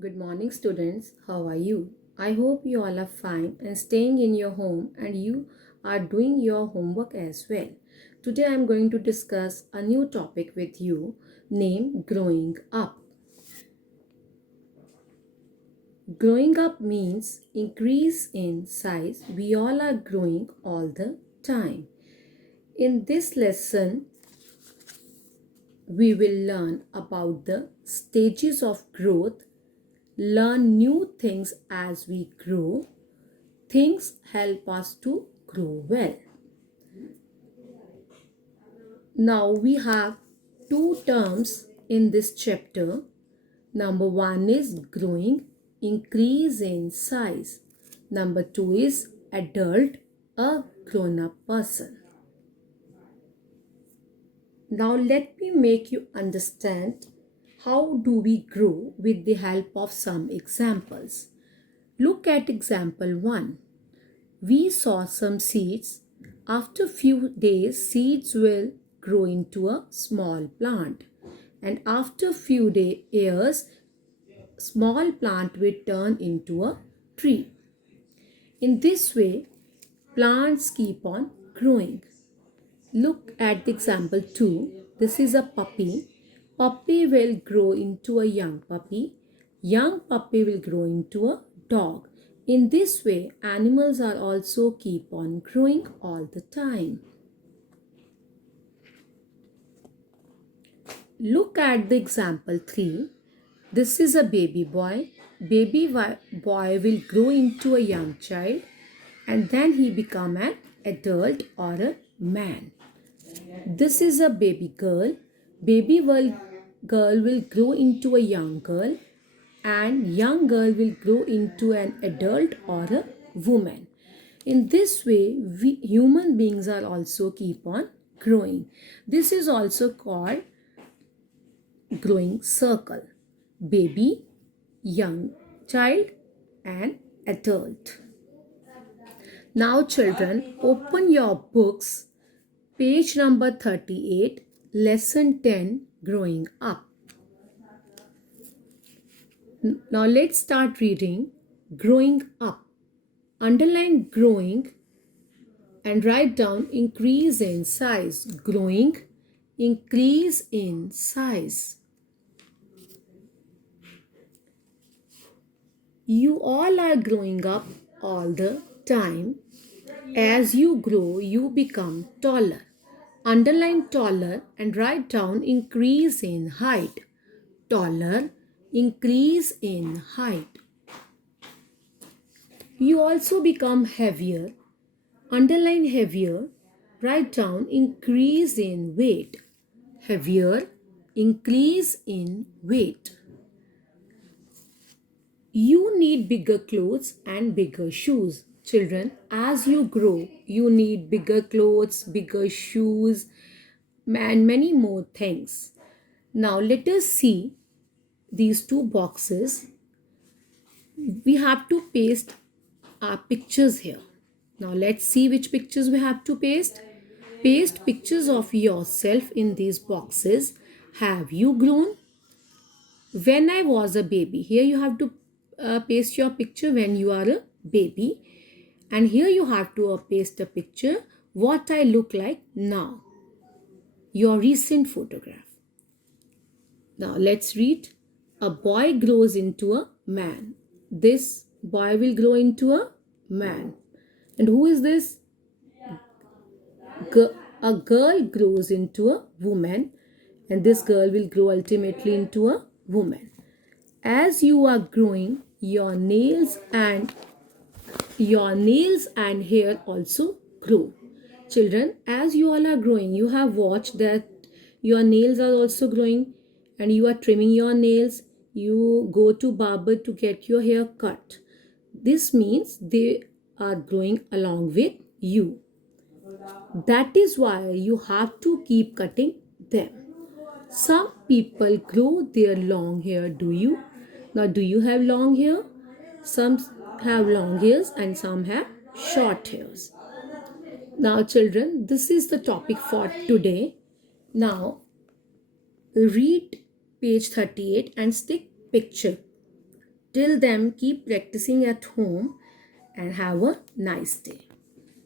Good morning, students. How are you? I hope you all are fine and staying in your home and you are doing your homework as well. Today I am going to discuss a new topic with you named growing up. Growing up means increase in size. We all are growing all the time. In this lesson, we will learn about the stages of growth, learn new things as we grow. Things help us to grow well. Now we have two terms in this chapter. Number one is growing, increase in size. Number two is adult, a grown-up person. Now let me make you understand how do we grow with the help of some examples. Look at example 1. We saw some seeds. After few days, seeds will grow into a small plant. And after few years, small plant will turn into a tree. In this way, plants keep on growing. Look at the example 2. This is a puppy. Puppy will grow into a young puppy. Young puppy will grow into a dog. In this way, animals are also keep on growing all the time. Look at the example 3. This is a baby boy. Baby boy will grow into a young child and then he become an adult or a man. This is a baby girl. Girl will grow into a young girl and young girl will grow into an adult or a woman. In this way, we human beings are also keep on growing. This is also called growing circle. Baby, young child and adult. Now children, open your books. Page number 38, lesson 10, growing up. Now let's start reading growing up. Underline growing and write down increase in size. Growing, increase in size. You all are growing up all the time. As you grow, you become taller. Underline taller and write down increase in height. Taller, increase in height. You also become heavier. Underline heavier, write down increase in weight. Heavier, increase in weight. You need bigger clothes and bigger shoes. Children, as you grow, you need bigger clothes, bigger shoes, and many more things. Now let us see these two boxes. We have to paste our pictures here. Now let's see which pictures we have to paste. Paste pictures of yourself in these boxes. Have you grown? When I was a baby. Here you have to paste your picture when you are a baby. And here you have to paste a picture what I look like now. Your recent photograph. Now let's read. A boy grows into a man. This boy will grow into a man. And who is this? A girl grows into a woman. And this girl will grow ultimately into a woman. As you are growing, your nails and hair also grow. Children, as you all are growing, you have watched that your nails are also growing and you are trimming your nails. You go to barber to get your hair cut. This means they are growing along with you. That is why you have to keep cutting them. Some people grow their long hair. Do you? Now, do you have long hair? Some have long hairs and some have short hairs. Now, children, this is the topic for today. Now, read page 38 and stick picture. Till then, keep practicing at home and have a nice day.